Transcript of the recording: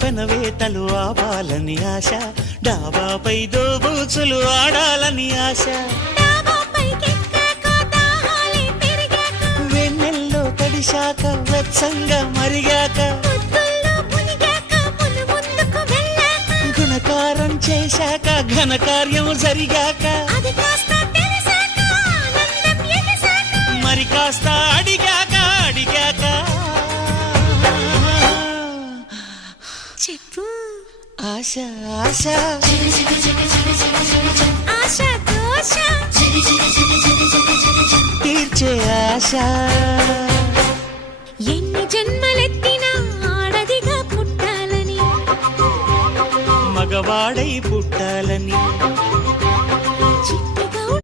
పెనవేతలు ఆవాలని ఆశ, డాబాపై దోబూచులు ఆడాలని ఆశ, వెన్నెల్లో తడిశాక వెచ్చంగా మరిగాక, గుణకారం చేశాక ఘనకార్యం జరిగాక, మరి కాస్త అడిగాక అడిగాక చెప్పు ఆశ ఆశ ఆశ దోష తీర్చే ఆశ, ఎన్ని జన్మలెత్తినా ఆడదిగా పుట్టాలని, మగవాడై పుట్టాలని.